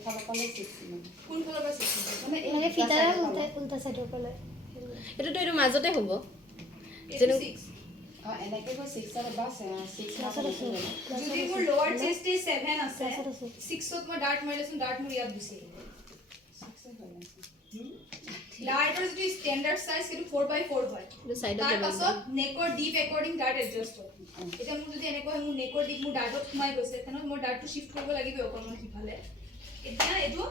এফালৰ পৰা 6 মানে কোন ফালৰ পৰা 6 মানে ফিটাৰ উল্টা সাইডৰ পৰা এটো তো এটো মাজতে হ'ব যেন 6 এনেকৈ 6 আৰু বাস 6 হাফ আছে যদি মোৰ লোৱাৰ চেষ্টে 7 আছে 6ত মই ডাৰ্ট মাৰিলেছো ডাৰ্ট মোৰ ইয়াত গুছি ডাৰ্টৰ যদি স্ট্যান্ডাৰ্ড সাইজ সেইটো 4x4 হয় এটো সাইডত তাৰ যাব পাছত নেকৰ ডিপ একৰ্ডিং ডাৰ্ট এডজাস্ট হয় এটা মোৰ যদি এনেকৈ মোৰ নেকৰ ডিপ মোৰ ডাৰ্টত সোমাই গৈছে তেনে মোৰ ডাৰ্টটো শিফট কৰিব লাগিব অকমান সিফালে এতিয়া এটো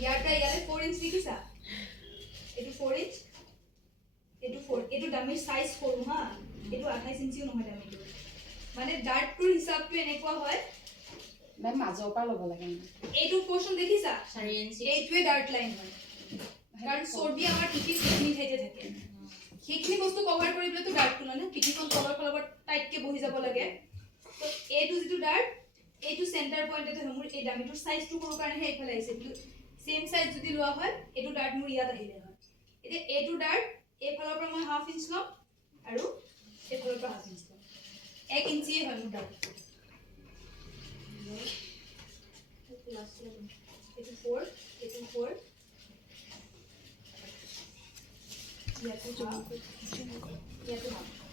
ইয়াৰটা ইয়ালে 4 ইঞ্চ দেখিছা এটো 4 ইঞ্চ এটো 4 এটো ডামি সাইজ কৰো হা এটো 28 ইঞ্চিও নহয় ডামিটো মানে ডাৰ্টটোৰ হিসাবটো এনেকুৱা হয় মেম মাজৰ পৰা ল'ব লাগে এইটো পোৰশন দেখিছা 4 ইঞ্চি এইটোৱে ডাৰ্ট লাইন হয় কাৰণ চৰ্বি আমাৰ টিটি ফিনি ঠাইতে থাকে সেইখিনি বস্তু কভাৰ কৰিবলৈ তো ডাৰ্টটো লয় না টিটিখন কভাৰ কৰাবৰ টাইটকে বহি যাব লাগে তো এইটো যেটো ডাৰ্ট এইটো সেন্টাৰ পইণ্টতে হয় মোৰ এই ডামিটোৰ সাইজটো কৰো কাৰণে এইফালে আহিছে সেম সাইজ যদি লোৱা হয় এইটো ডাৰ্ট মোৰ ইয়াত আহিলে হয় এতিয়া এইটো ডাৰ্ট এই ফালৰ পৰা মই হাফ ইঞ্চ লম আৰু এই ফালৰ পৰা হাফ ইঞ্চ লম 1 ইঞ্চি হয় মোৰ ডাৰ্ট এইটো 4 এইটো 4 ইয়াতো হাফ